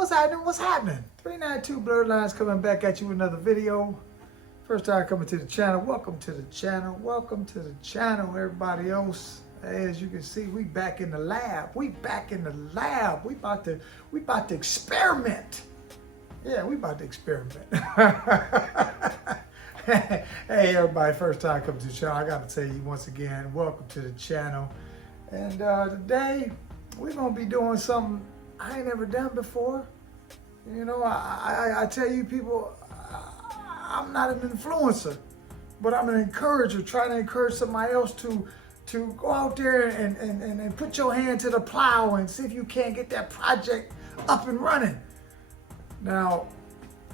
What's happening? What's happening? 392 Blurred Lines coming back at you with another video. First time coming to the channel. Welcome to the channel. Welcome to the channel, everybody else. As you can see, we back in the lab. We back in the lab. We about to experiment. Yeah, we about to experiment. Hey, everybody, first time coming to the channel. I got to tell you once again, welcome to the channel. And today, we're going to be doing something I ain't never done before. You know, I tell you people, I'm not an influencer, but I'm an encourager, trying to encourage somebody else to go out there and put your hand to the plow and see if you can't get that project up and running. Now,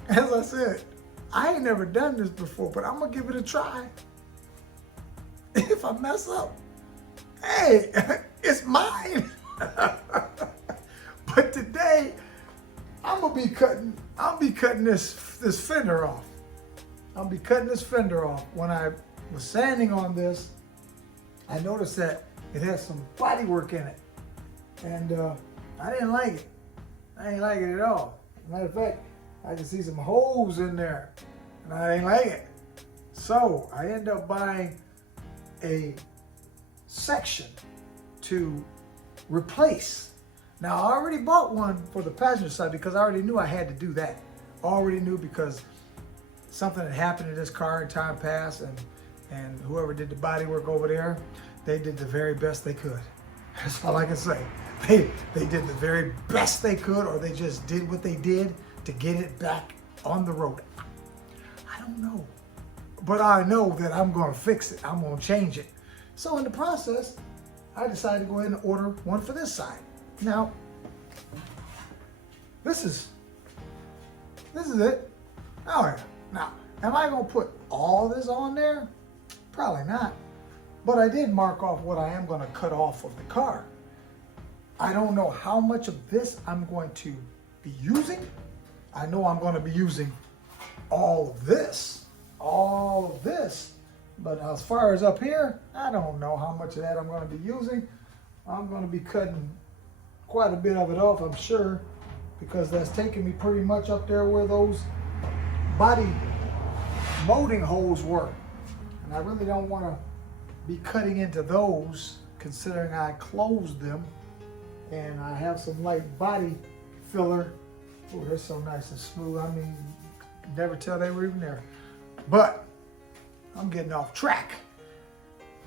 as I said, I ain't never done this before, but I'm gonna give it a try. If I mess up, hey, it's mine. But today, I'll be cutting this fender off. I'll be cutting this fender off. When I was sanding on this, I noticed that it has some body work in it. And I didn't like it. I didn't like it at all. Matter of fact, I can see some holes in there, and I didn't like it. So I ended up buying a section to replace. Now, I already bought one for the passenger side because I already knew I had to do that. I already knew because something had happened to this car in time past, and whoever did the body work over there, they did the very best they could. That's all I can say. They did the very best they could, or they just did what they did to get it back on the road. I don't know. But I know that I'm going to fix it. I'm going to change it. So in the process, I decided to go ahead and order one for this side. Now, this is it. All right. Now, am I going to put all this on there? Probably not. But I did mark off what I am going to cut off of the car. I don't know how much of this I'm going to be using. I know I'm going to be using all of this. But as far as up here, I don't know how much of that I'm going to be using. I'm going to be cutting quite a bit of it off, I'm sure, because that's taking me pretty much up there where those body molding holes were. And I really don't want to be cutting into those, considering I closed them and I have some light body filler. Oh, they're so nice and smooth. I mean, you could never tell they were even there. But I'm getting off track.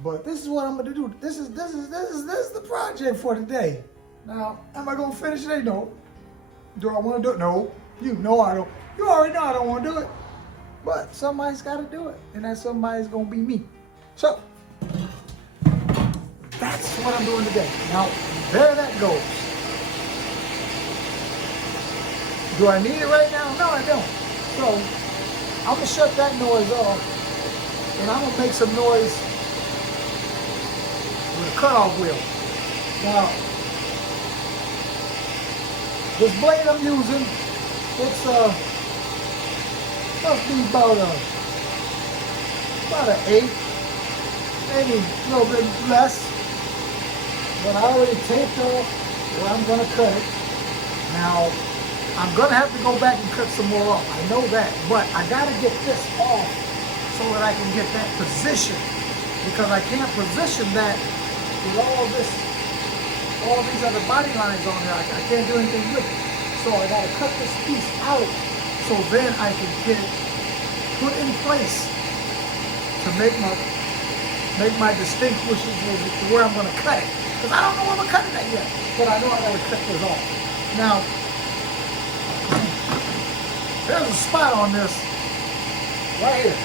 But this is what I'm gonna do. This is the project for today. Now, am I gonna finish it? No. Do I want to do it? No. You know I don't. You already know I don't want to do it. But somebody's got to do it, and that somebody's gonna be me. So that's what I'm doing today. Now, there that goes. Do I need it right now? No, I don't. So I'm gonna shut that noise off, and I'm gonna make some noise with a cutoff wheel. Now, this blade I'm using, it's must be about an 8, maybe a little bit less. But I already taped off where I'm gonna cut it. Now, I'm gonna have to go back and cut some more off. I know that, but I gotta get this off so that I can get that position, because I can't position that with all these other body lines on there. I can't do anything with it. So I gotta cut this piece out so then I can get it put in place to make my distinguishes with where I'm gonna cut it. Because I don't know where I'm cutting that yet, but I know I gotta cut this off. Now, there's a spot on this right here.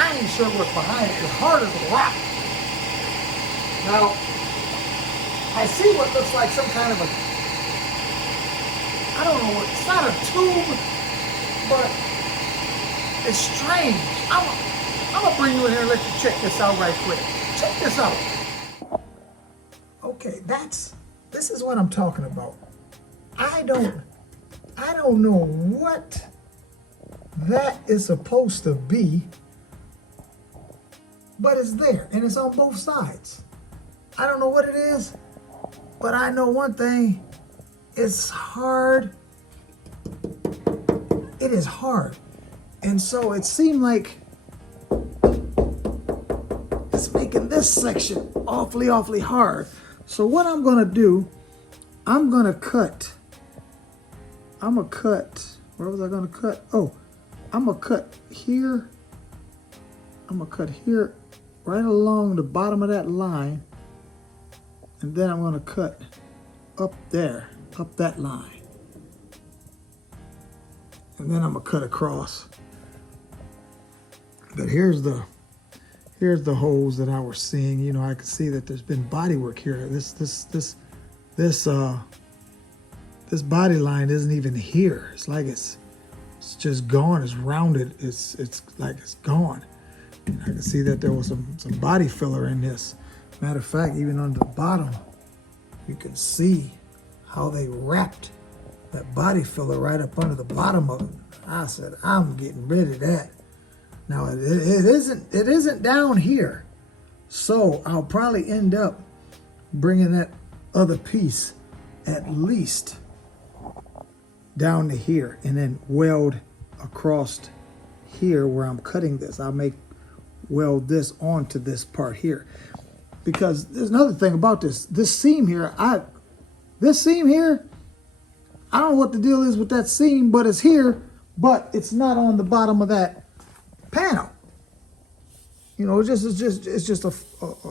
I ain't sure what's behind it. It's hard as a rock. Now, I see what looks like some kind of a, I don't know what, it's not a tube, but it's strange. I'm gonna bring you in here and let you check this out right quick. Check this out. Okay, this is what I'm talking about. I don't know what that is supposed to be, but it's there and it's on both sides. I don't know what it is, but I know one thing. it's hard. It is hard. And so it seemed like it's making this section awfully, awfully hard. So what I'm gonna do, I'm gonna cut, where was I gonna cut? Oh, I'm gonna cut here. I'm gonna cut here right along the bottom of that line. And then I'm gonna cut up there, up that line. And then I'm gonna cut across. But here's the holes that I was seeing. You know, I can see that there's been body work here. This body line isn't even here. It's like it's just gone. It's rounded. It's like it's gone. And I can see that there was some body filler in this. Matter of fact, even on the bottom, you can see how they wrapped that body filler right up under the bottom of it. I said, I'm getting rid of that. Now it isn't down here, so I'll probably end up bringing that other piece at least down to here and then weld across here where I'm cutting this. I'll weld this onto this part here, because there's another thing about this seam here. I don't know what the deal is with that seam, but it's here, but it's not on the bottom of that panel. You know, it's just a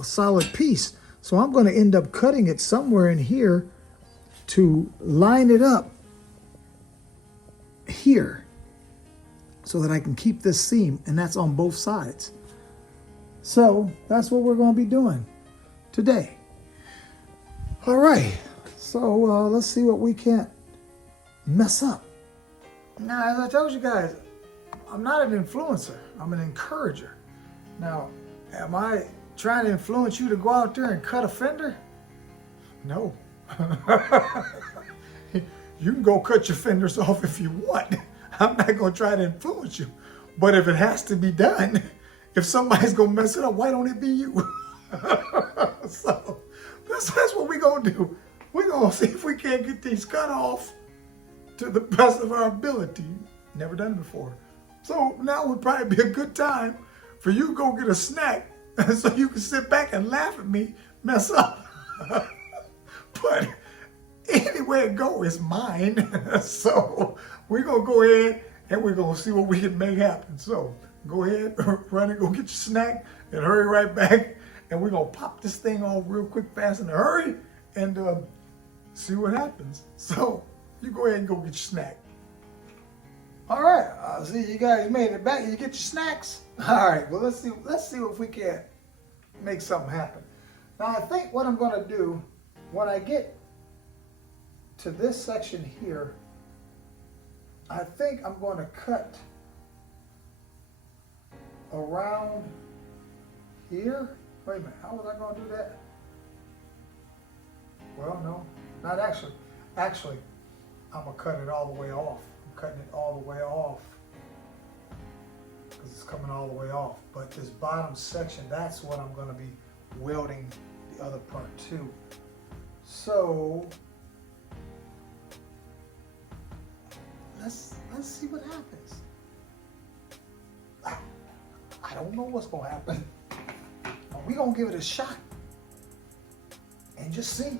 solid piece. So I'm going to end up cutting it somewhere in here to line it up here so that I can keep this seam, and that's on both sides. So that's what we're going to be doing today. All right, so let's see what we can't mess up. Now, as I told you guys, I'm not an influencer, I'm an encourager. Now, am I trying to influence you to go out there and cut a fender? No. You can go cut your fenders off if you want. I'm not going to try to influence you. But if it has to be done, if somebody's going to mess it up, why don't it be you? So that's what we're going to do. We're going to see if we can't get these cut off to the best of our ability. Never done it before. So now would probably be a good time for you to go get a snack so you can sit back and laugh at me mess up. But anyway it go, it's mine. So we're going to go ahead and we're going to see what we can make happen. So go ahead, run and go get your snack and hurry right back. And we're going to pop this thing off real quick, fast, in a hurry and see what happens. So you go ahead and go get your snack. All right, see you guys made it back. You get your snacks. All right, well let's see if we can make something happen. Now I think what I'm going to do when I get to this section here, I think I'm going to cut around here. Wait a minute, how was I going to do that? Well, no, not actually. Actually, I'm going to cut it all the way off. I'm cutting it all the way off because it's coming all the way off. But this bottom section, that's what I'm going to be welding the other part to. So let's see what happens. I don't know what's going to happen. We're going to give it a shot and just see.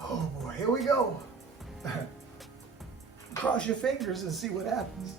Oh boy, here we go. Cross your fingers and see what happens.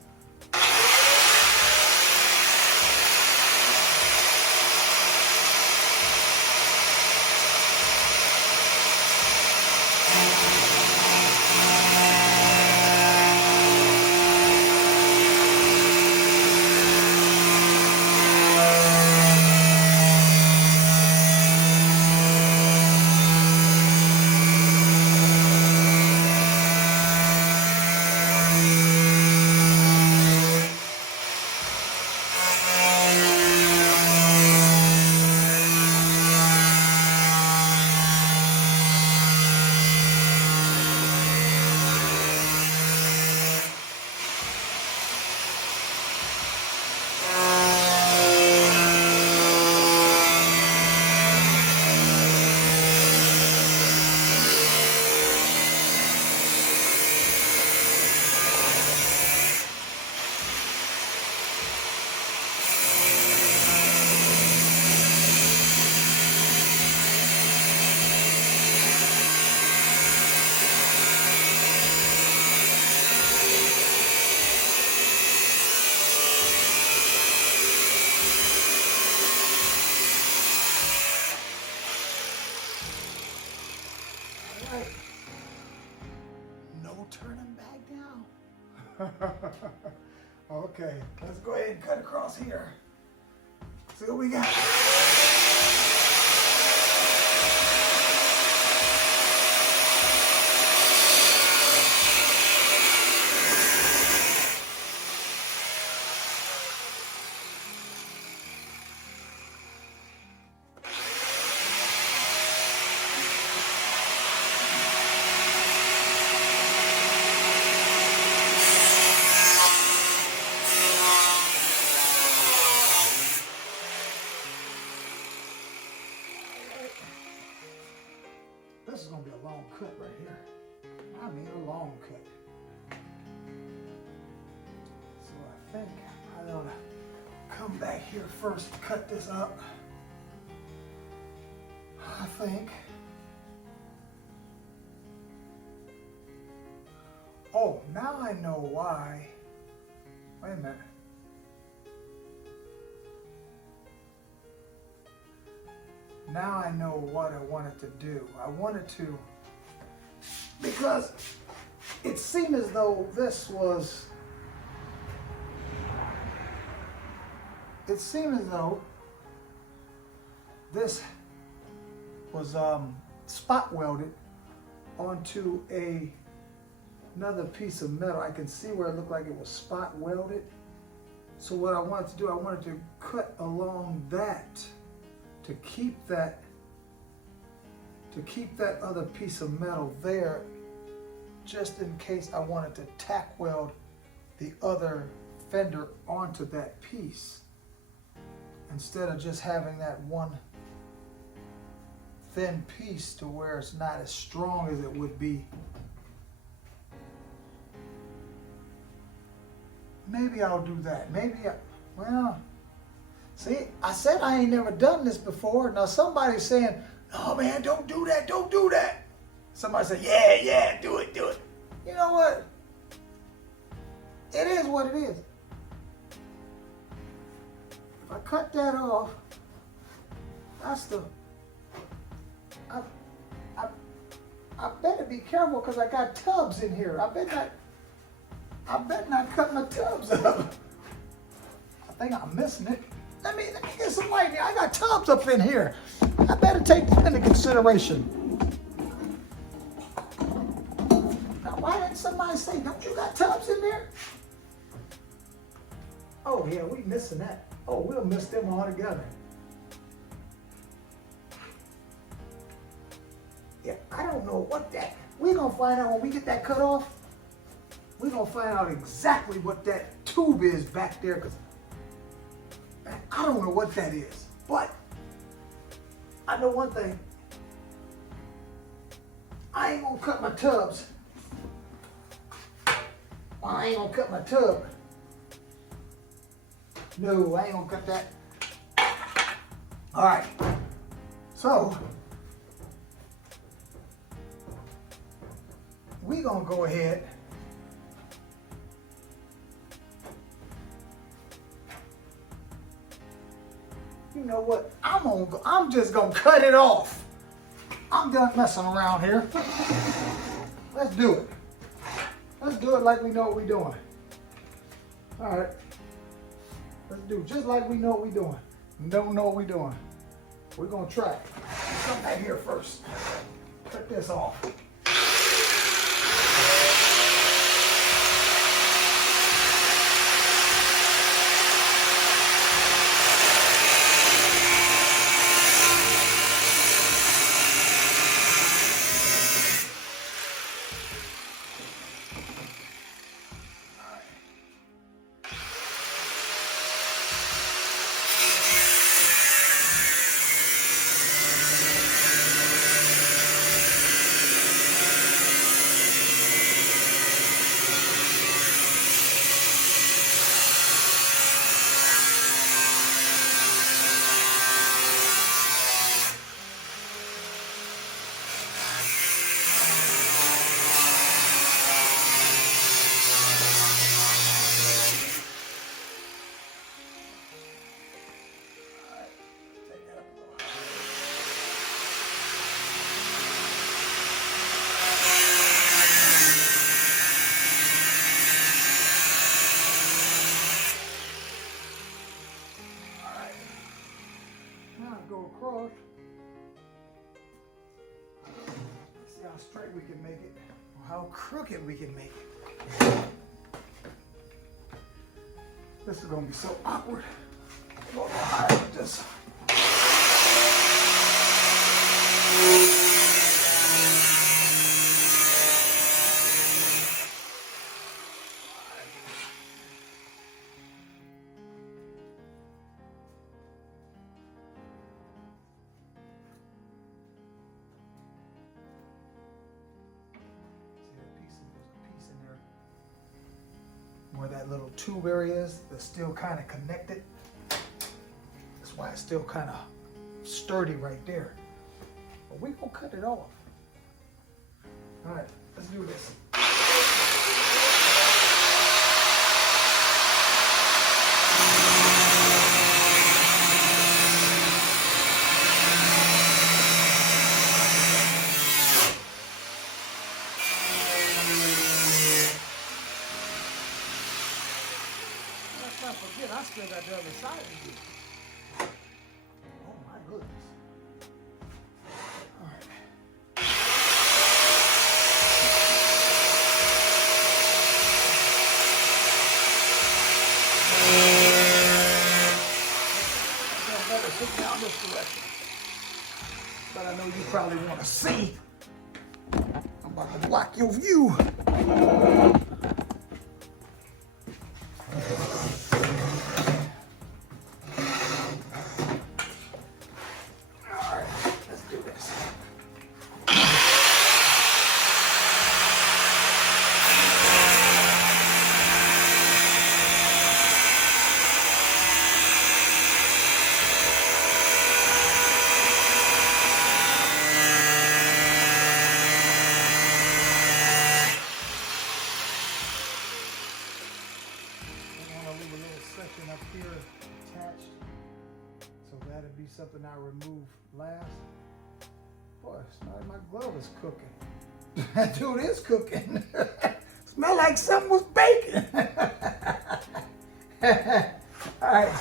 Okay, let's go ahead and cut across here. See what we got. This is gonna be a long cut right here. I mean a long cut. So I think I ought to come back here first, cut this up. I think. Oh, now I know why. Wait a minute. Now I know what I wanted to do. I wanted to, because it seemed as though this was, spot welded onto another piece of metal. I can see where it looked like it was spot welded. So what I wanted to do, I wanted to cut along that to keep that other piece of metal there, just in case I wanted to tack weld the other fender onto that piece, instead of just having that one thin piece to where it's not as strong as it would be. Maybe I'll do that. Well, see, I said I ain't never done this before. Now somebody's saying, "Oh man, don't do that, don't do that." Somebody said, "Yeah, do it." You know what? It is what it is. If I cut that off, I better be careful because I got tubs in here. I better not cut my tubs up. I think I'm missing it. Let me get some light here. I got tubs up in here. I better take that into consideration. Now, why didn't somebody say, "Don't you got tubs in there?" Oh yeah, we missing that. Oh, we'll miss them all together. Yeah, I don't know what that. We're gonna find out when we get that cut off. We're gonna find out exactly what that tube is back there, because I don't know what that is. But I know one thing. I ain't gonna cut my tubs. Well, I ain't gonna cut my tub. No, I ain't gonna cut that. All right. So we gonna go ahead. You know what? I'm just gonna cut it off. I'm done messing around here. Let's do it. Let's do it like we know what we're doing. All right. Let's do it just like we know what we're doing. We don't know what we're doing. We're gonna try it. Come back here first. Cut this off. go across. Let's see how straight we can make it, or how crooked we can make it. This is gonna be so awkward. I'm gonna hide with this. Where that little tube area is, that's still kind of connected. That's why it's still kind of sturdy right there. But we gonna cut it off. All right, let's do this. Let's not forget, I still got the other side of you. Oh my goodness. All right. I better sit down this direction. But I know you probably want to see. I'm about to block your view. Up here attached, so that'd be something I remove last. Boy, my glove is cooking. That dude is cooking. Smell like something was baking. All right,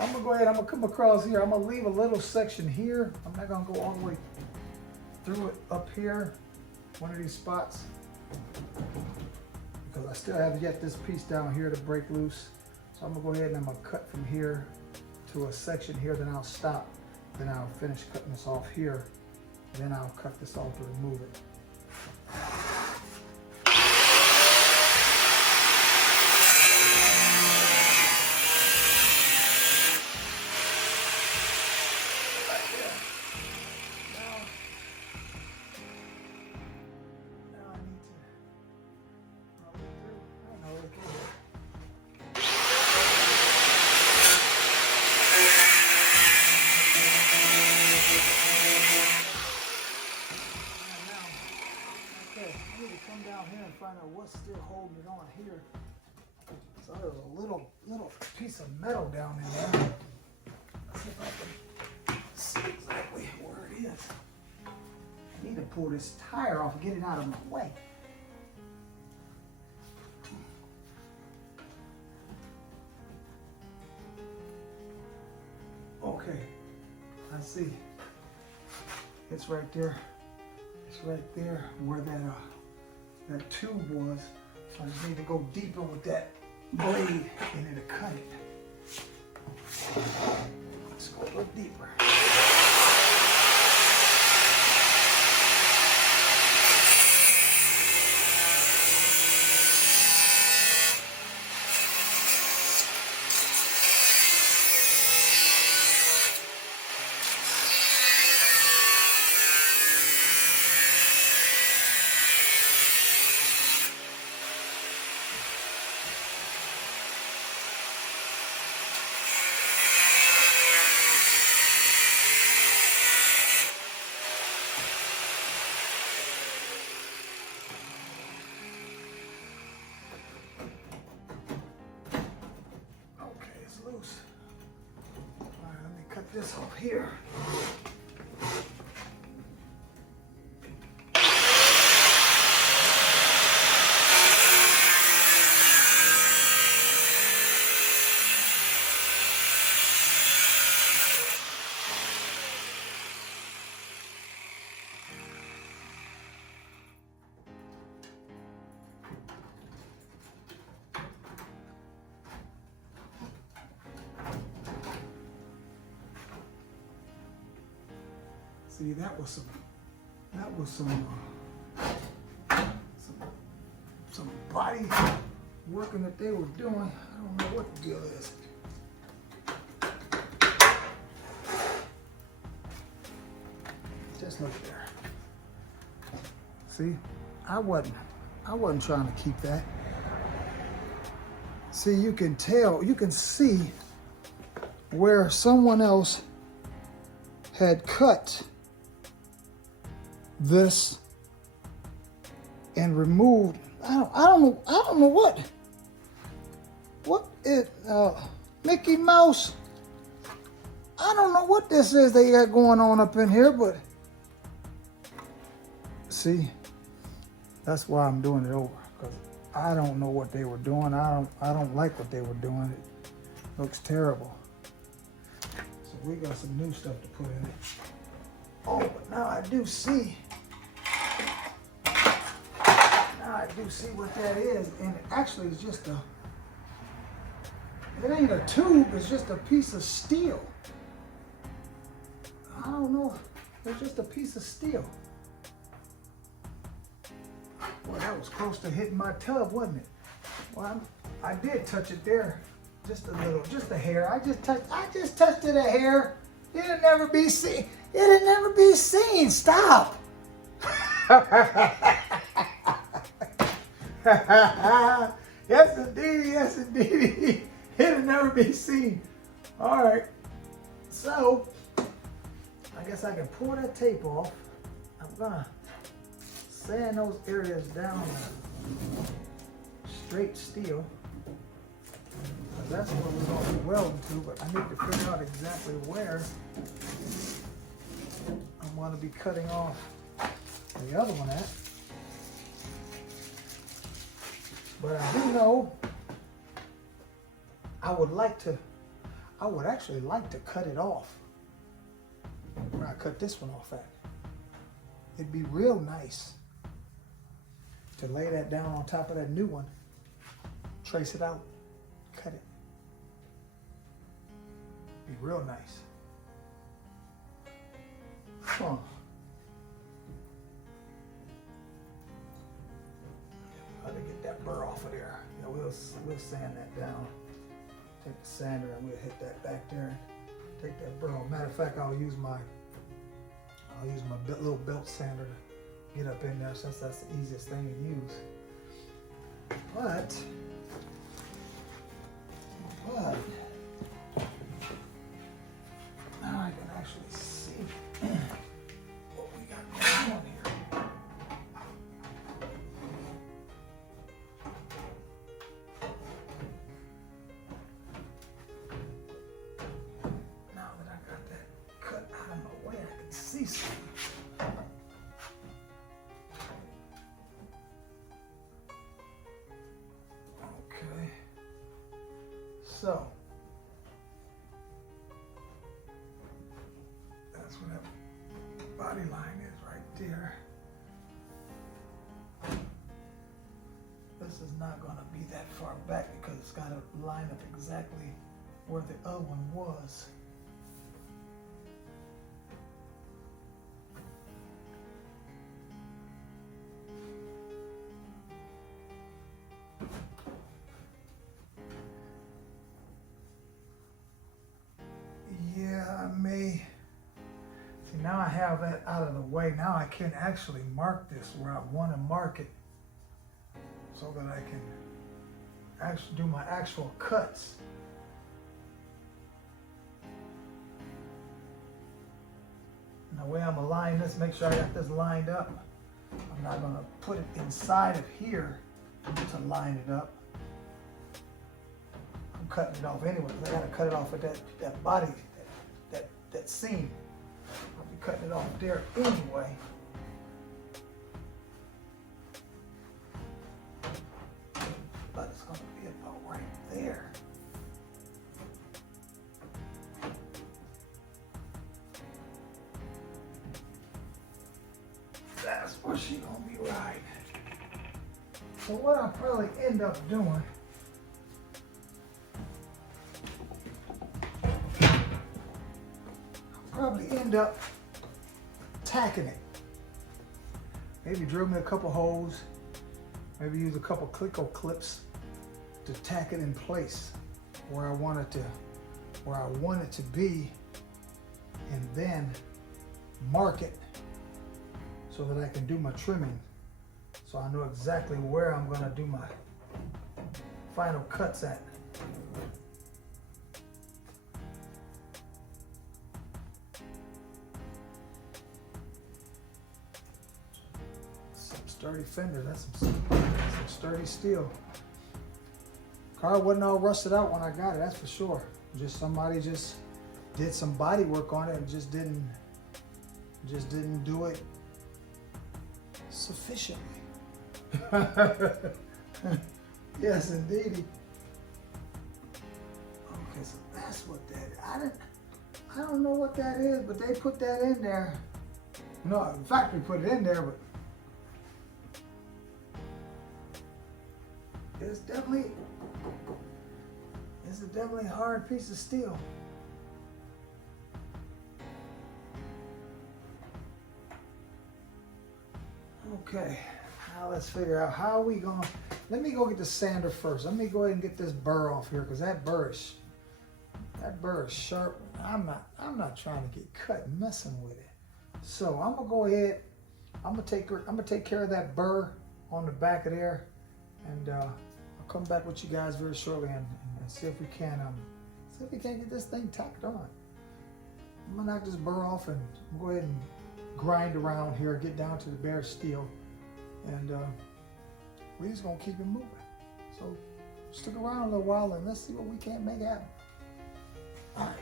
I'm gonna go ahead. I'm gonna come across here. I'm gonna leave a little section here. I'm not gonna go all the way through it up here, one of these spots, because I still have yet this piece down here to break loose. So I'm gonna go ahead and I'm gonna cut from here to a section here, then I'll stop. Then I'll finish cutting this off here. And then I'll cut this off to remove it. Right there. Now I need to run it through. I know, okay. Come down here and find out what's still holding it on here. So there's a little piece of metal down in there. Let's see if I can see exactly where it is. I need to pull this tire off and get it out of my way. Okay, I see. It's right there. It's right there where that tube was. So I just need to go deeper with that blade and it'll cut it. Let's go a little deeper. Loose. All right, let me cut this off here. See, that was some body working that they were doing. I don't know what the deal is. Just look there. See, I wasn't trying to keep that. See, you can tell, you can see where someone else had cut this and removed. I don't know what it Mickey Mouse. I don't know what this is they got going on up in here, but see, that's why I'm doing it over, because I don't know what they were doing. I don't like what they were doing. It looks terrible. So we got some new stuff to put in it. Oh, but now I do see. Now I do see what that is, and it actually is just a. It ain't a tube. It's just a piece of steel. I don't know. It's just a piece of steel. Well, that was close to hitting my tub, wasn't it? Well, I did touch it there, just a little, just a hair. I just touched it a hair. It'll never be seen. It'll never be seen. Stop. Yes, indeed. Yes, indeed. It'll never be seen. All right. So, I guess I can pull that tape off. I'm gonna sand those areas down straight steel. That's what we're going to be welding to, but I need to figure out exactly where I'm going to be cutting off the other one at. But I do know I would actually like to cut it off where I cut this one off at. It'd be real nice to lay that down on top of that new one, trace it out, cut it. Be real nice. Huh. How to get that burr off of there? Yeah, we'll sand that down. Take the sander and we'll hit that back there. Take that burr off. Matter of fact, I'll use my little belt sander to get up in there, since that's the easiest thing to use. But now I can actually see what we got going on here. Now that I got that cut out of my way, I can see something. Okay. So that's where that body line is right there. This is not going to be that far back because it's got to line up exactly where the other one was. Now I have that out of the way. Now I can actually mark this where I want to mark it, so that I can actually do my actual cuts. And the way I'm gonna line this, make sure I got this lined up. I'm not gonna put it inside of here to line it up. I'm cutting it off anyway, because I gotta cut it off at that body, that seam. I'll be cutting it off there anyway. But it's going to be about right there. That's where she's going to be right. So what I'll probably end up doing, tacking it. Maybe drill me a couple holes. Maybe use a couple Cleco clips to tack it in place where I want it to be, and then mark it so that I can do my trimming. So I know exactly where I'm gonna do my final cuts at. Some sturdy fender, that's some sturdy steel. Car wasn't all rusted out when I got it, that's for sure. Just somebody just did some body work on it and just didn't do it sufficiently. Yes, indeed. Okay, so that's what that is. I don't know what that is, but they put that in there. No, the factory put it in there, but it's a definitely hard piece of steel. Okay, now let's figure out how we gonna, let me go get the sander first. Let me go ahead and get this burr off here, because that burr is sharp. I'm not trying to get cut messing with it. So I'm gonna go ahead, I'm gonna take care of that burr on the back of there, and I'll come back with you guys very shortly and see if we can get this thing tacked on. I'm gonna knock this burr off and go ahead and grind around here, get down to the bare steel, and we're just gonna keep it moving. So stick around a little while and let's see what we can make happen. All right.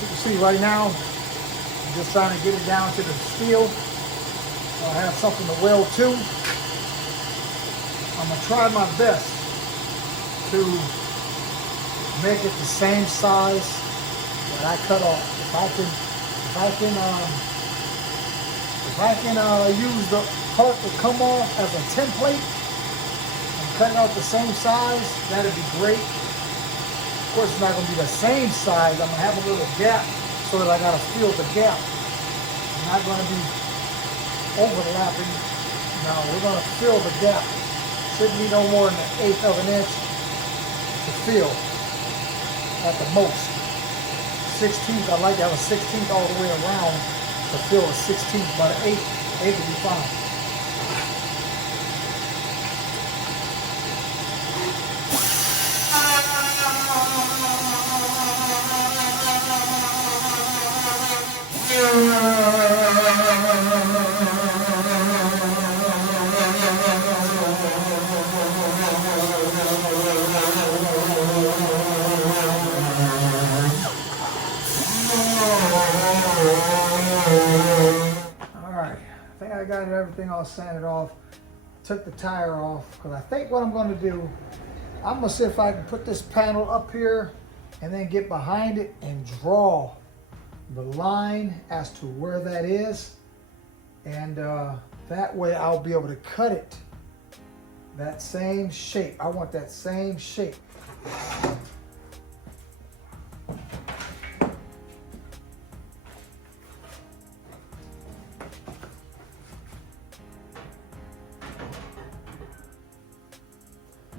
You can see right now, I'm just trying to get it down to the steel. I have something to weld to. I'm gonna try my best to make it the same size that I cut off. If I can use the part that come off as a template and cut it out the same size, that'd be great. Of course, it's not gonna be the same size. I'm gonna have a little gap so that I gotta fill the gap. I'm not gonna be overlapping. Now we're going to fill the gap. Shouldn't be no more than 1/8 of an inch to fill at the most. 16th, I like to have a 16th all the way around to fill a 16th, but an 8 would be fine. I got everything all sanded off, took the tire off, because I think what I'm going to do, I'm going to see if I can put this panel up here and then get behind it and draw the line as to where that is, and that way I'll be able to cut it that same shape. I want that same shape.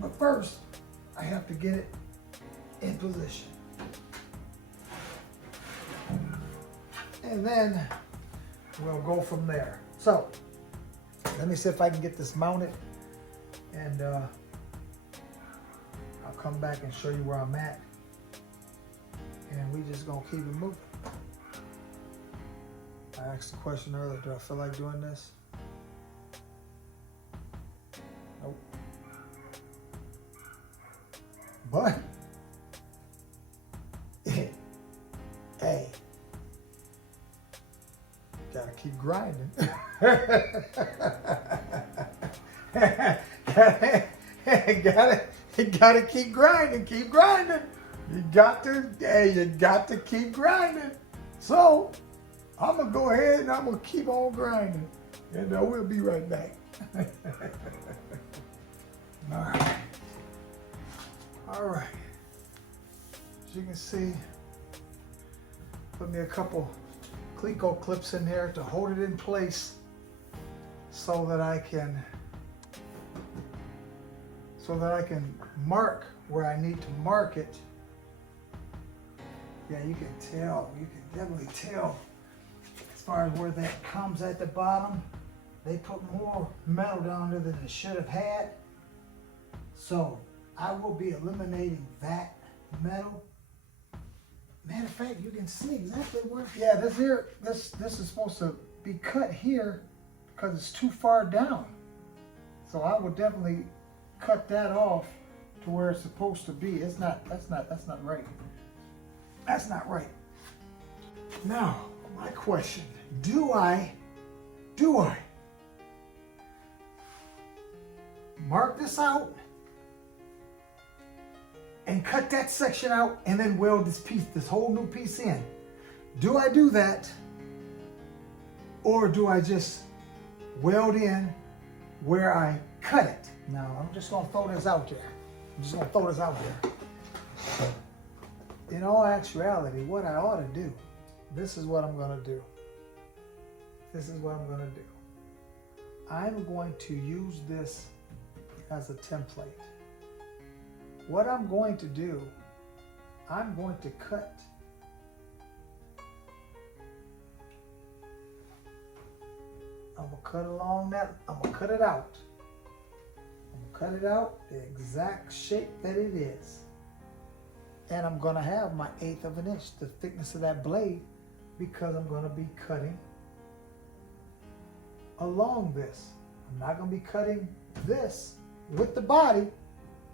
But first, I have to get it in position. And then we'll go from there. So, let me see if I can get this mounted, and I'll come back and show you where I'm at. And we just gonna keep it moving. I asked the question earlier, do I feel like doing this? Nope. But, hey, gotta keep grinding. gotta keep grinding, keep grinding. You got to keep grinding. So, I'm gonna go ahead and I'm gonna keep on grinding. And we'll be right back. All right. All right. As you can see, put me a couple Cleco clips in there to hold it in place so that I can mark where I need to mark it. Yeah, you can tell, you can definitely tell as far as where that comes at the bottom. They put more metal down there than they should have had. So I will be eliminating that metal. Matter of fact, you can see exactly where. Yeah, this is supposed to be cut here because it's too far down. So I will definitely cut that off to where it's supposed to be. That's not right. That's not right. Now, my question, do I mark this out and cut that section out and then weld this whole new piece in? Do I do that, or do I just weld in where I cut it? Now, I'm just gonna throw this out there. In all actuality, what I ought to do, this is what I'm gonna do. I'm going to use this as a template. What I'm going to do, I'm going to cut along that, I'm gonna cut it out. Cut it out the exact shape that it is. And I'm gonna have my 1/8 of an inch, the thickness of that blade, because I'm gonna be cutting along this. I'm not gonna be cutting this with the body.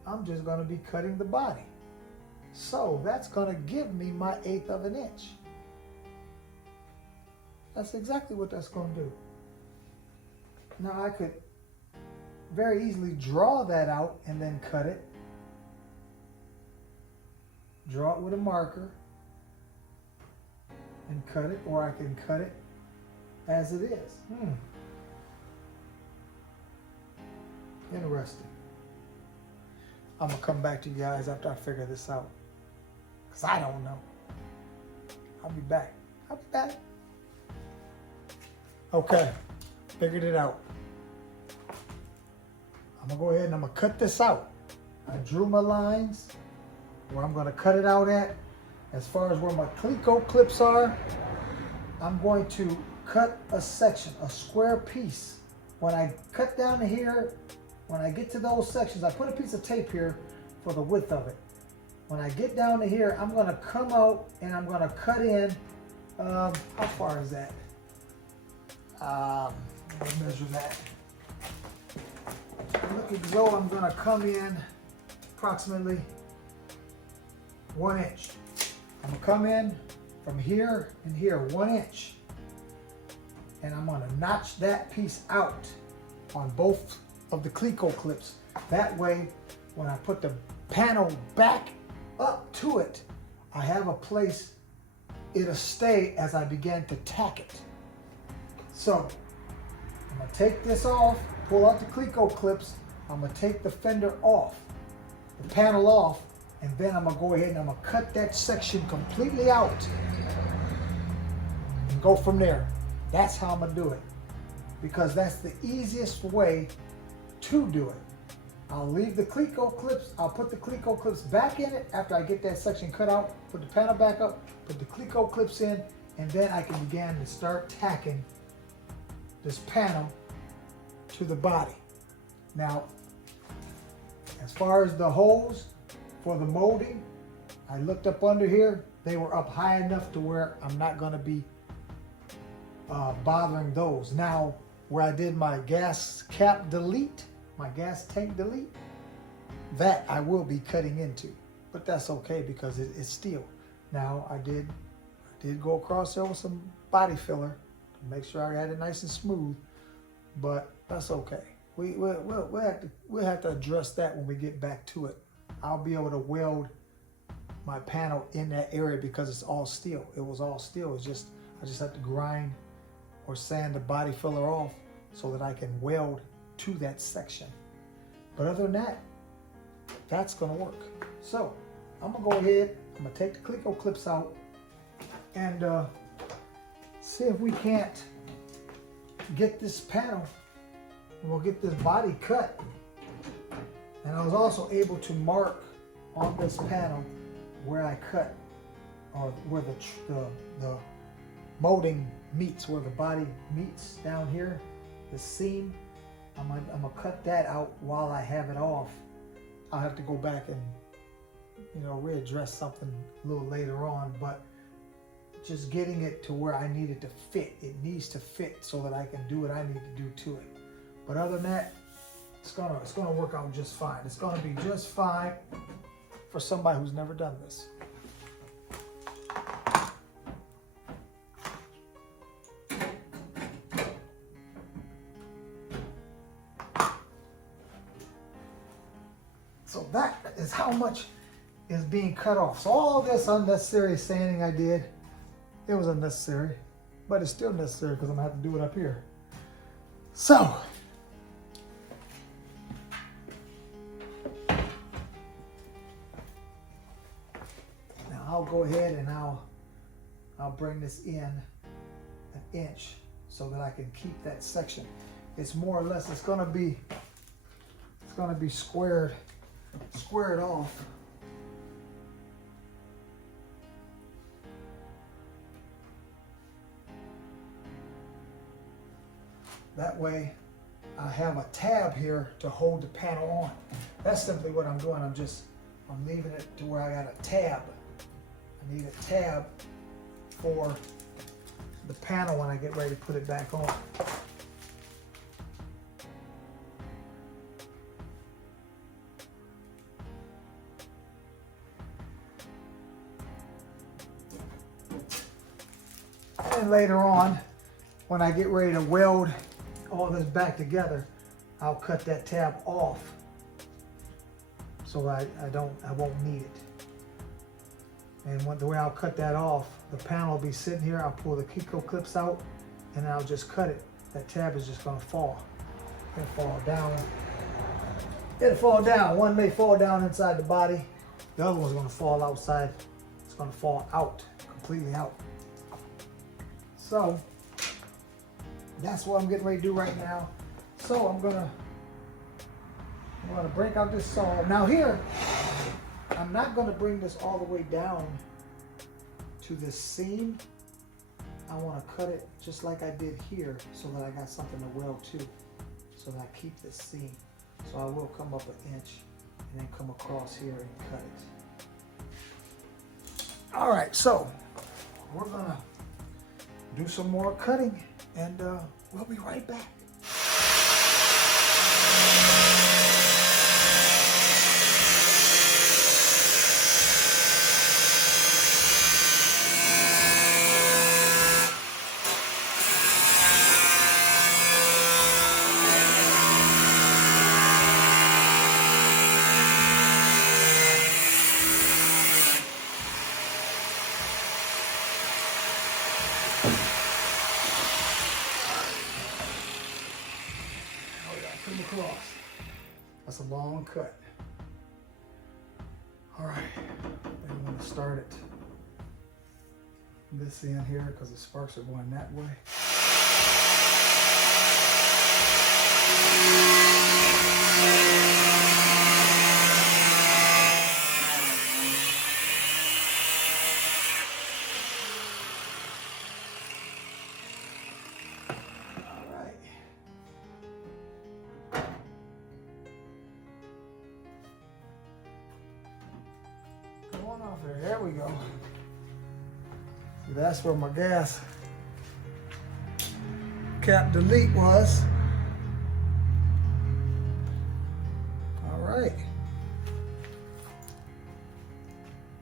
I'm just gonna be cutting the body. So that's gonna give me my 1/8 of an inch. That's exactly what that's gonna do. Now I could very easily draw that out and then cut it. Draw it with a marker and cut it, or I can cut it as it is. Interesting. I'm gonna come back to you guys after I figure this out, because I don't know. I'll be back. Okay, figured it out. I'm gonna go ahead and I'm gonna cut this out. I drew my lines where I'm gonna cut it out at. As far as where my Cleco clips are, I'm going to cut a section, a square piece. When I cut down to here, when I get to those sections, I put a piece of tape here for the width of it. When I get down to here, I'm gonna come out and I'm gonna cut in, how far is that? Let me measure that. Look as though I'm gonna come in approximately 1 inch. I'm gonna come in from here and here 1 inch. And I'm gonna notch that piece out on both of the Cleco clips. That way, when I put the panel back up to it, I have a place it'll stay as I begin to tack it. So, I'm gonna take this off, pull out the Cleco clips, I'm gonna take the fender off, the panel off, and then I'm gonna go ahead and I'm gonna cut that section completely out and go from there. That's how I'm gonna do it, because that's the easiest way to do it. I'll leave the Cleco clips, I'll put the Cleco clips back in it after I get that section cut out, put the panel back up, put the Cleco clips in, and then I can begin to start tacking this panel to the body. Now, as far as the holes for the molding, I looked up under here. They were up high enough to where I'm not gonna be bothering those. Now, where I did my gas cap delete, my gas tank delete, that I will be cutting into, but that's okay because it's steel. Now, I did go across there with some body filler to make sure I had it nice and smooth, but that's okay. We'll have to address that when we get back to it. I'll be able to weld my panel in that area because it's all steel. It was all steel. I just have to grind or sand the body filler off so that I can weld to that section. But other than that, that's gonna work. So I'm gonna go ahead, I'm gonna take the Cleco clips out and see if we can't get this panel, and we'll get this body cut. And I was also able to mark on this panel where I cut, or where the molding meets, where the body meets down here, the seam. I'm gonna cut that out while I have it off. I'll have to go back and, you know, readdress something a little later on, but just getting it to where I need it to fit. It needs to fit so that I can do what I need to do to it. But other than that, it's gonna work out just fine. It's gonna be just fine for somebody who's never done this. So that is how much is being cut off. So all this unnecessary sanding I did, it was unnecessary, but it's still necessary because I'm gonna have to do it up here. So, now I'll go ahead and I'll bring this in an inch so that I can keep that section. It's more or less, it's gonna be squared off. That way I have a tab here to hold the panel on. That's simply what I'm doing. I'm leaving it to where I got a tab. I need a tab for the panel when I get ready to put it back on. And later on, when I get ready to weld all this back together, I'll cut that tab off so I won't need it. And the way I'll cut that off, the panel will be sitting here, I'll pull the Cleco clips out and I'll just cut it. That tab is just gonna fall. It'll fall down. It'll fall down. One may fall down inside the body. The other one's gonna fall outside. It's gonna fall out, completely out. So that's what I'm getting ready to do right now. So I'm gonna break out this saw. Now here, I'm not gonna bring this all the way down to this seam. I wanna cut it just like I did here so that I got something to weld to, so that I keep this seam. So I will come up an inch and then come across here and cut it. All right, so we're gonna do some more cutting and we'll be right back. Across. That's a long cut. All right, I'm going to start it this end here because the sparks are going that way. Off there. There we go. So that's where my gas cap delete was. All right.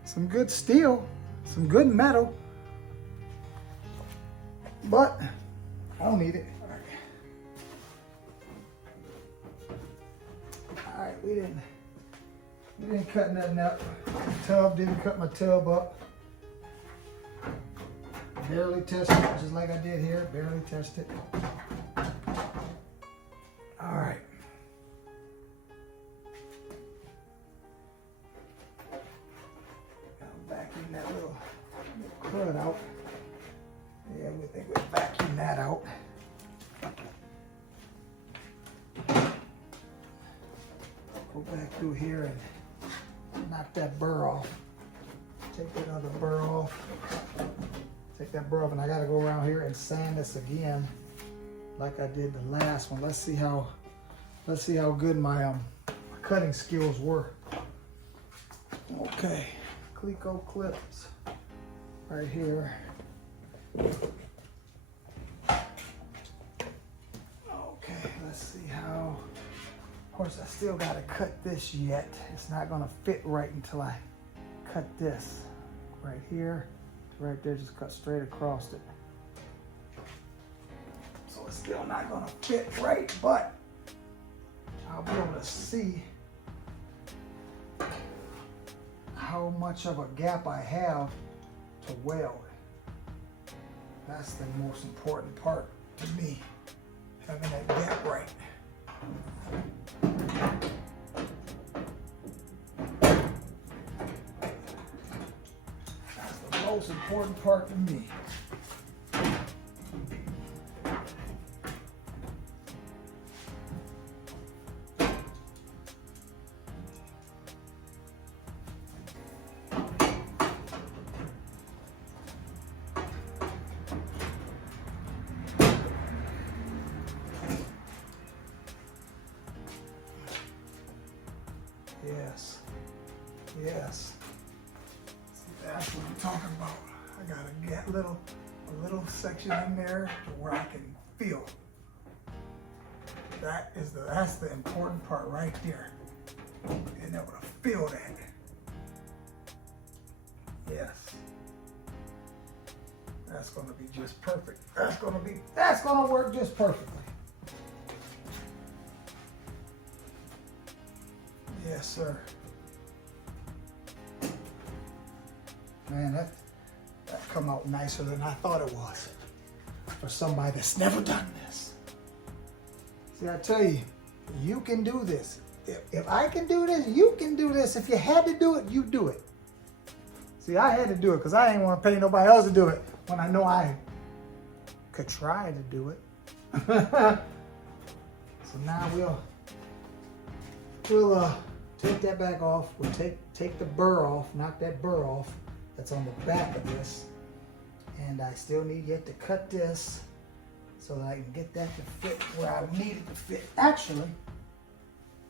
Some good steel, some good metal, but I don't need it. All right, we didn't cut nothing up. Tub didn't cut my tub up. Barely touched it, just like I did here. Barely touched it. All right. Yeah, we think we'll vacuum that out. Go back through here and knock that burr off. Take that other burr off. Take that burr off, and I gotta go around here and sand this again, like I did the last one. Let's see how good my cutting skills were. Okay, Cleco clips right here. Okay, let's see how. Of course, I still gotta cut this yet. It's not gonna fit right until I cut this right here, right there. Just cut straight across it. So it's still not gonna fit right, but I'll be able to see how much of a gap I have to weld. That's the most important part to me, having that gap right. That's the most important part to me. Yes, yes. See, that's what I'm talking about. I gotta get a little section in there to where I can feel. That's the important part right there. Being able to feel that. Yes. That's gonna be just perfect. That's gonna work just perfectly. Yes, sir. Man, that come out nicer than I thought it was for somebody that's never done this. See, I tell you, you can do this. If I can do this, you can do this. If you had to do it, you do it. See, I had to do it because I ain't want to pay nobody else to do it when I know I could try to do it. So now we'll take that back off. We'll take the burr off, knock that burr off that's on the back of this. And I still need yet to cut this so that I can get that to fit where I need it to fit. Actually,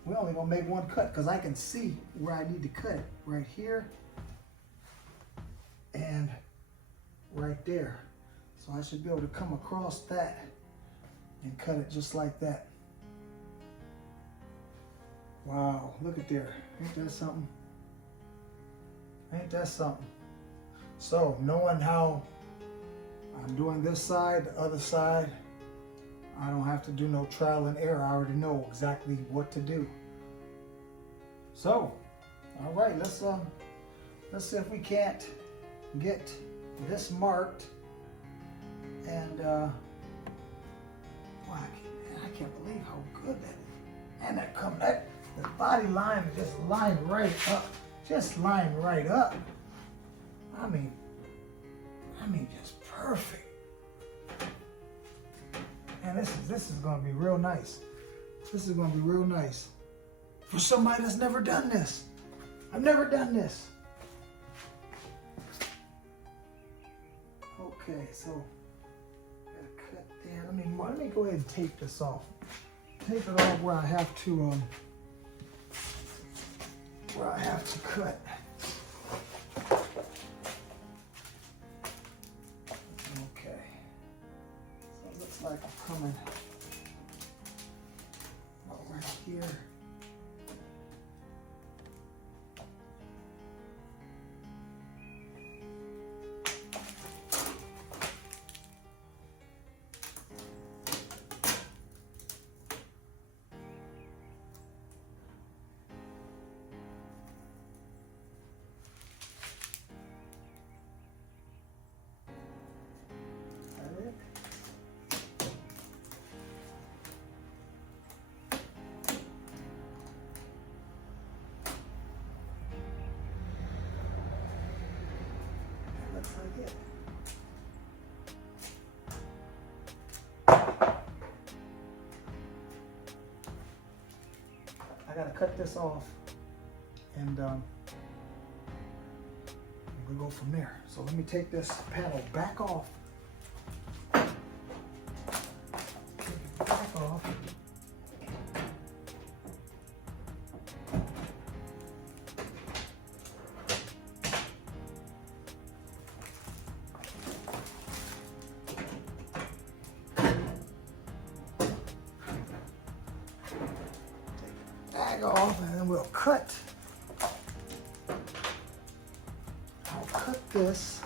we're only gonna make one cut because I can see where I need to cut it. Right here and right there. So I should be able to come across that and cut it just like that. Wow, look at there. Ain't that something? Ain't that something? So, knowing how I'm doing this side, the other side, I don't have to do no trial and error. I already know exactly what to do. So, all right, let's see if we can't get this marked. And wow, I can't believe how good that is. And the body line is just lined right up. Just lined right up. I mean, just perfect. And this is gonna be real nice. This is gonna be real nice. For somebody that's never done this. I've never done this. Okay, so gotta cut there. Let me go ahead and tape this off. Tape it off where I have to cut. Okay. So it looks like I'm coming about right here. Looks like it. cut this off, and we'll go from there. So let me take this panel back off. Take it back off. Off, and then we'll cut. I'll cut this.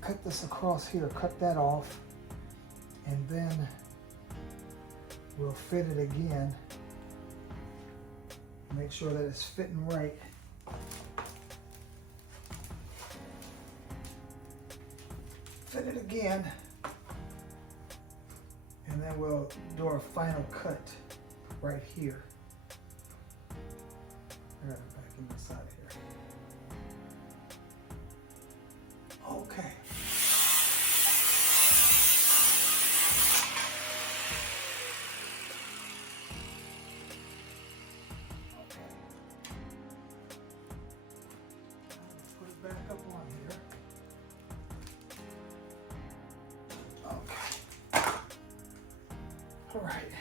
Cut this across here, cut that off, and then we'll fit it again. Make sure that it's fitting right. Fit it again. And then we'll do our final cut right here. Back in the side here. Okay. Put it back up on here. All right,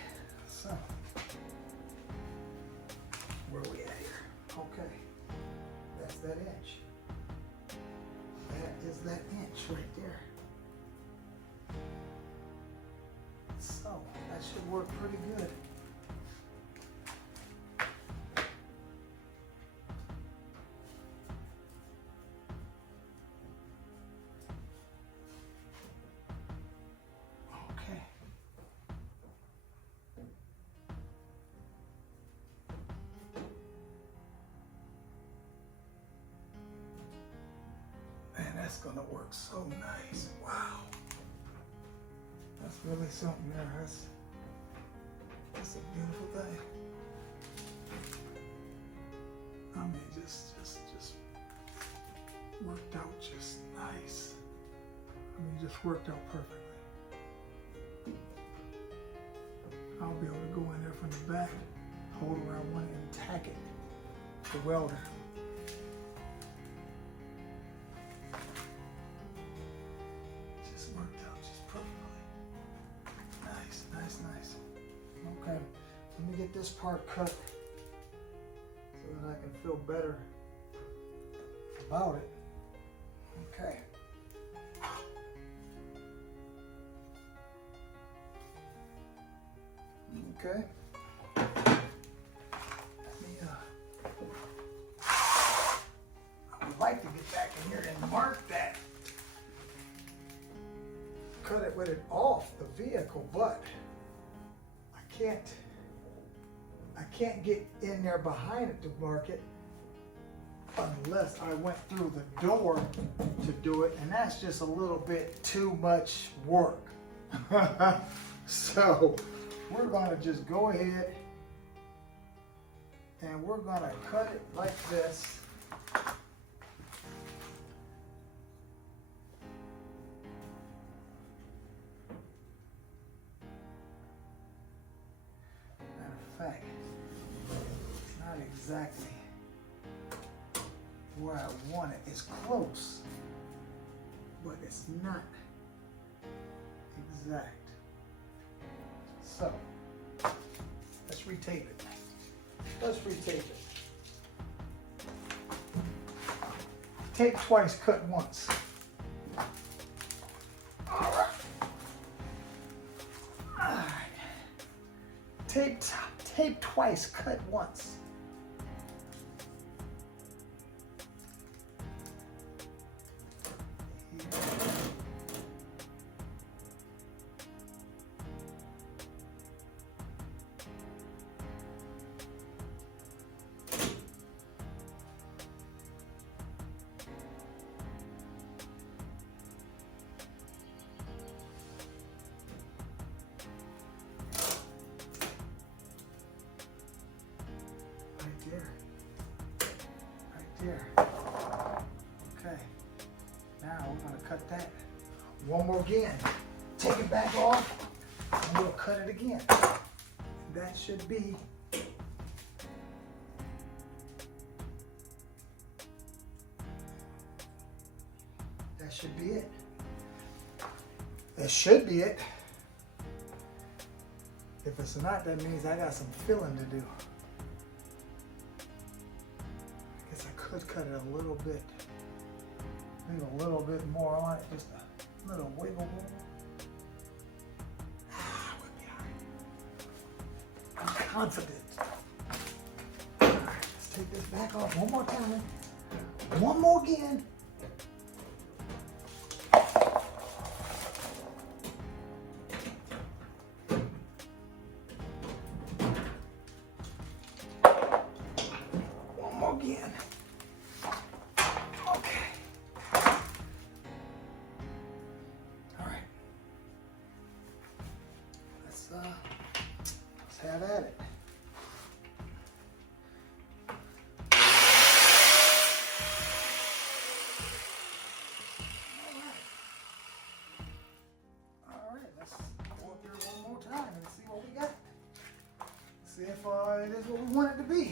so where are we at here? Okay, that's that inch. That is that inch right there. So that should work pretty good. That's gonna work so nice. Wow. That's really something there. That's a beautiful thing. I mean, just worked out just nice. I mean, just worked out perfectly. I'll be able to go in there from the back, hold around one end and tack it, the welder. Okay, let me get this part cut so that I can feel better about it. Okay. Okay. I would like to get back in here and mark that. Cut it with it off the vehicle, but I can't get in there behind it to mark it unless I went through the door to do it, and that's just a little bit too much work. So we're gonna just go ahead and we're gonna cut it like this. Fact, it's not exactly where I want it. It's close, but it's not exact. So let's retape it. Let's retape it. Tape twice, cut once. All right. All right. Tape twice, cut once. Right there. Okay. Now we're gonna cut that one more again. Take it back off. And we'll cut it again. That should be it. That should be it. If it's not, that means I got some filling to do. I guess I could cut it a little bit. Leave a little bit more on it, just a little wiggle room. We'll be all right. I'm confident. All right, let's take this back off one more time. One more again. Again. Okay. All right. Let's have at it. All right. Let's go up here one more time and see what we got. See if it is what we want it to be.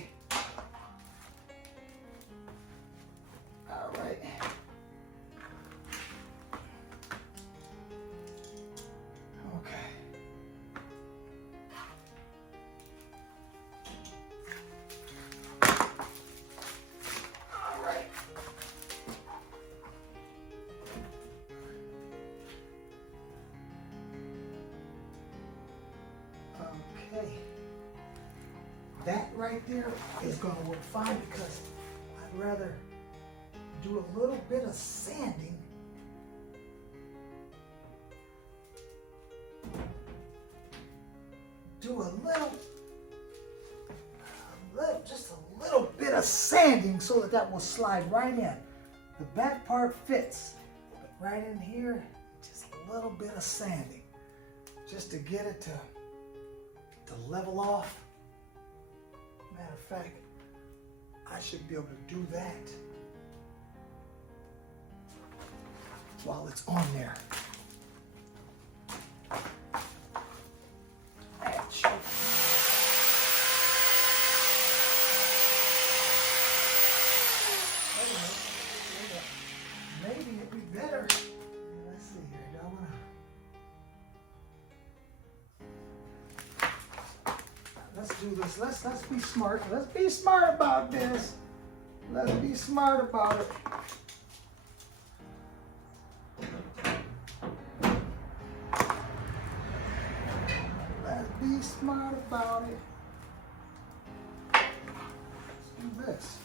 Okay, that right there is going to work fine because I'd rather do a little bit of sanding just a little bit of sanding so that will slide right in. The back part fits, but right in here, just a little bit of sanding just to get it to level off. Matter of fact, I should be able to do that while it's on there. Maybe it'd be better. Let's see here. Do I want to? Let's do this. Let's be smart. Let's be smart about this. Let's be smart about it. Let's be smart about it. Let's do this.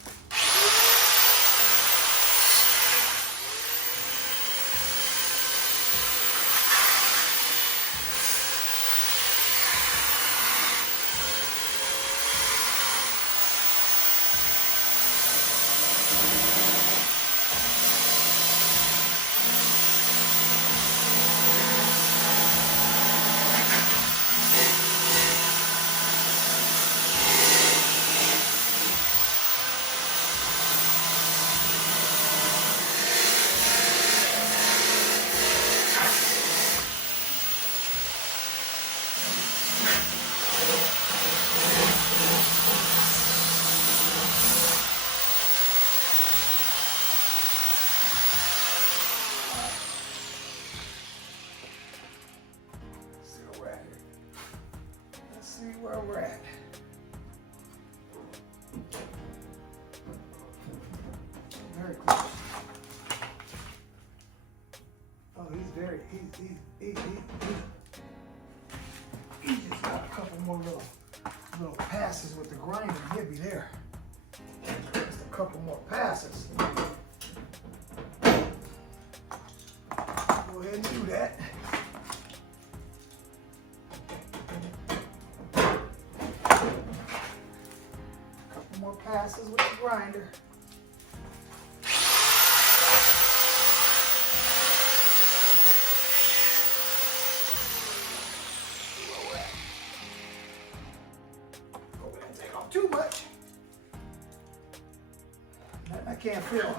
Where we're at. Very close. Oh, he's just got a couple more little passes with the grinder. He'll be there. Just a couple more passes. Go ahead and do that. More passes with the grinder. Hope it didn't take off too much. Nothing I can't feel.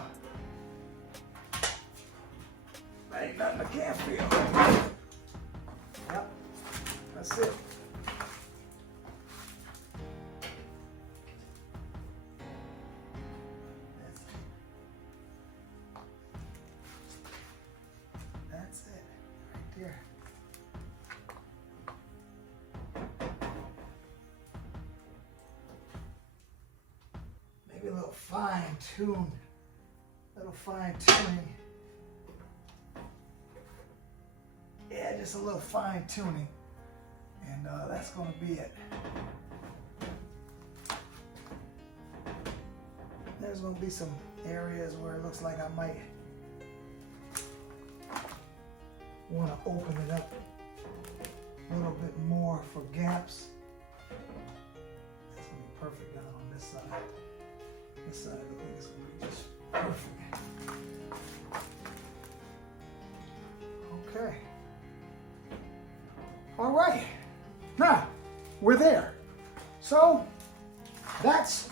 That ain't nothing I can't feel. Yep. That's it. That's it, right there. Maybe a little fine tuning. Yeah, just a little fine tuning. And that's going to be it. There's going to be some areas where it looks like I might want to open it up a little bit more for gaps. That's going to be perfect down on this side. This side looks like it's going to be just perfect. Okay. All right. Now, we're there. So, that's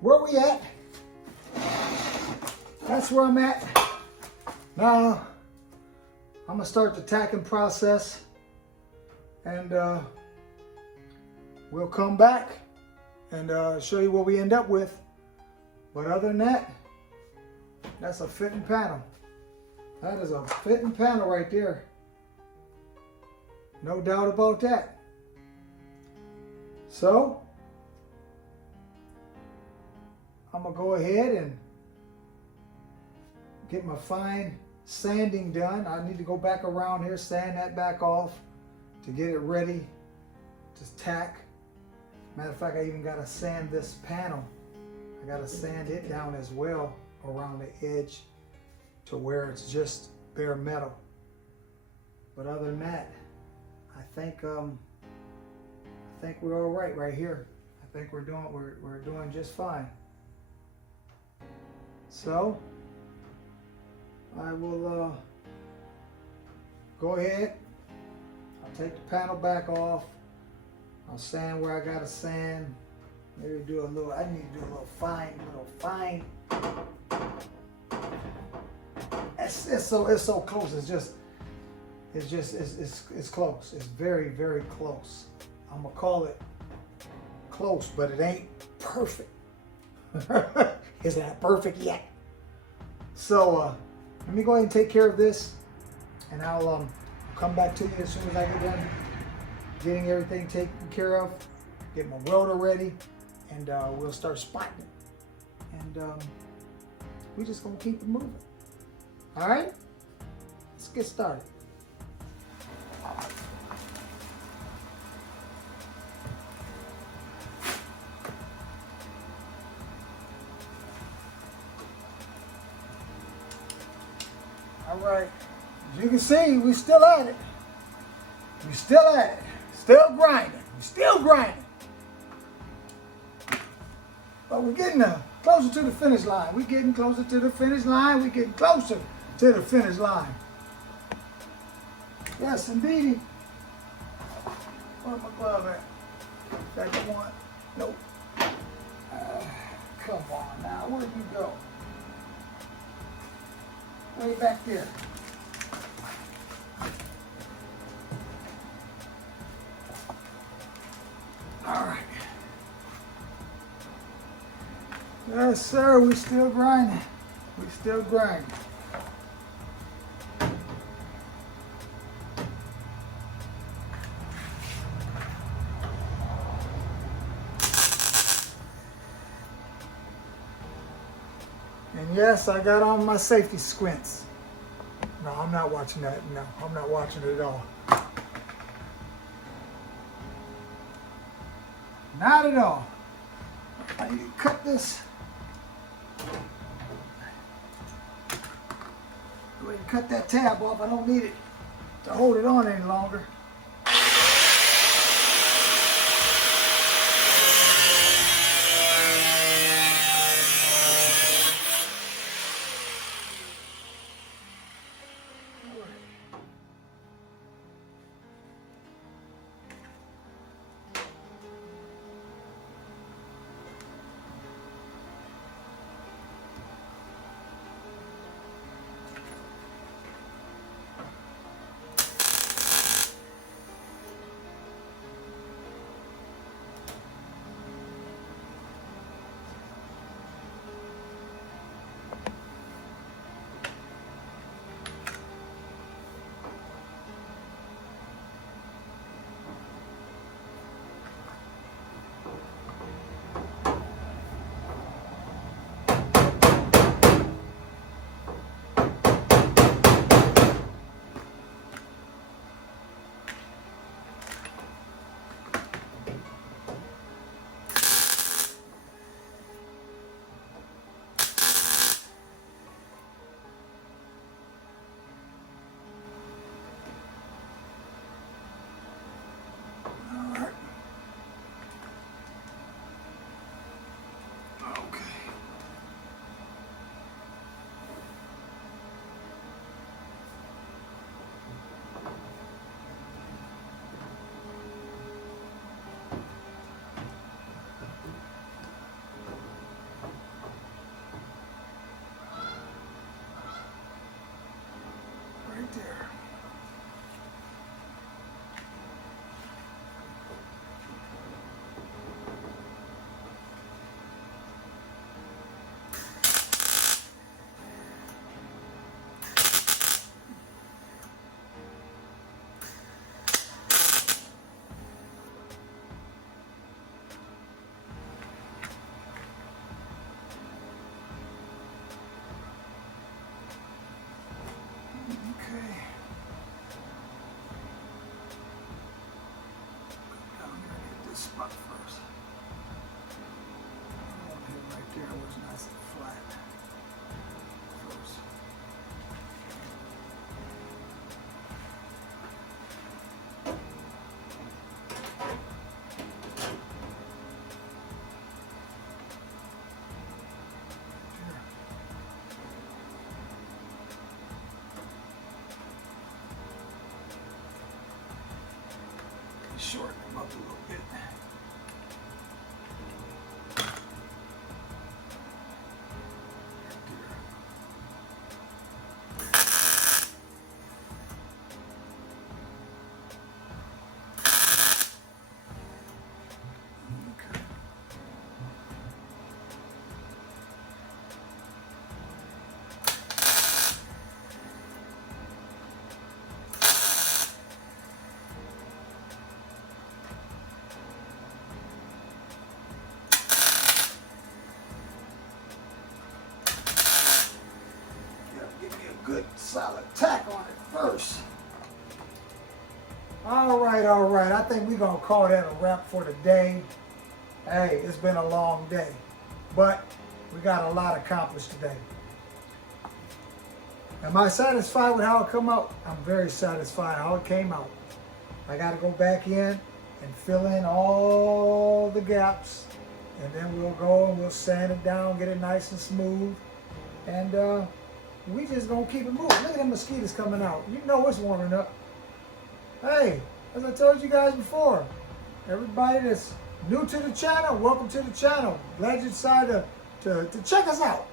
where we at. That's where I'm at. Now, I'm going to start the tacking process. And we'll come back and show you what we end up with. But other than that, that's a fitting panel. That is a fitting panel right there. No doubt about that. So, I'm going to go ahead and get my fine sanding done. I need to go back around here, sand that back off to get it ready to tack. Matter of fact, I even got to sand this panel. I got to sand it down as well around the edge to where it's just bare metal. But other than that, I think we're all right here. I think we're doing just fine. So I will go ahead. I'll take the panel back off. I'll sand where I gotta sand. Maybe do a little. I need to do a little fine. It's so close. It's close. It's very, very close. I'm gonna call it close, but it ain't perfect. It's not perfect yet. So let me go ahead and take care of this, and I'll come back to you as soon as I get done getting everything taken care of, get my welder ready, and we'll start spotting it. And we're just gonna keep it moving. All right, let's get started. All right, as you can see, we still at it. We still at it. Still grinding. We still grinding. But we're getting closer to the finish line. We're getting closer to the finish line. We're getting closer to the finish line. Yes, indeed. Where's my glove at? Second one. Nope. Come on now. Where'd you go? Way back there. All right. Yes, sir. We still grinding. We still grinding. And yes, I got on my safety squints. No, I'm not watching that. No, I'm not watching it at all. Not at all. I need to cut this. Go ahead and cut that tab off. I don't need it to hold it on any longer. it's nice and flat first. Shorten them up a little bit. Good solid tack on it first. All right. I think we're gonna call that a wrap for today. Hey, it's been a long day, but we got a lot accomplished today. Am I satisfied with how it come out? I'm very satisfied how it came out. I got to go back in and fill in all the gaps, and then we'll go and we'll sand it down, get it nice and smooth, and we just gonna keep it moving. Look at them mosquitoes coming out. You know it's warming up. Hey, as I told you guys before, everybody that's new to the channel, welcome to the channel. Glad you decided to check us out.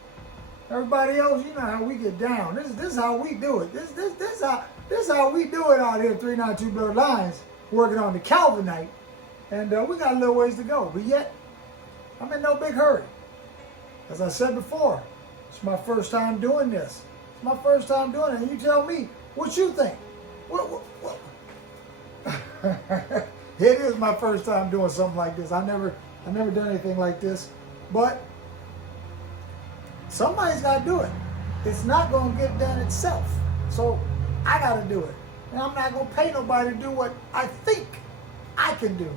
Everybody else, you know how we get down. This is how we do it. This is how we do it out here at 392 Blurred Lines, working on the Calvinite. And we got a little ways to go, but yet I'm in no big hurry. As I said before, it's my first time doing this. It's my first time doing it. And you tell me what you think. What? It is my first time doing something like this. I've never done anything like this. But somebody's got to do it. It's not going to get done itself. So I got to do it. And I'm not going to pay nobody to do what I think I can do.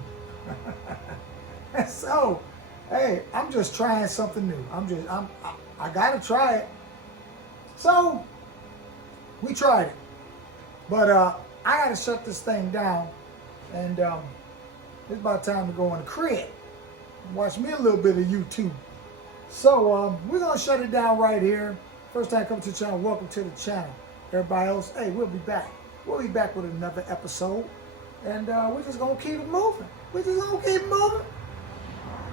So, hey, I'm just trying something new. I got to try it. So, we tried it. But I got to shut this thing down. And it's about time to go in the crib. Watch me a little bit of YouTube. So, we're going to shut it down right here. First time coming to the channel, welcome to the channel. Everybody else, hey, we'll be back. We'll be back with another episode. And we're just going to keep it moving. We're just going to keep it moving.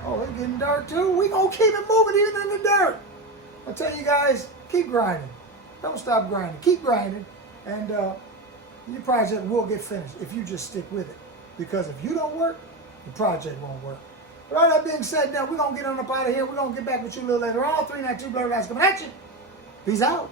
Oh, it's getting dark too. We're going to keep it moving even in the dirt. I tell you guys, keep grinding. Don't stop grinding. Keep grinding. And your project will get finished if you just stick with it. Because if you don't work, the project won't work. But all that being said, now we're going to get on up out of here. We're going to get back with you a little later on. 392 Blurred Lines coming at you. Peace out.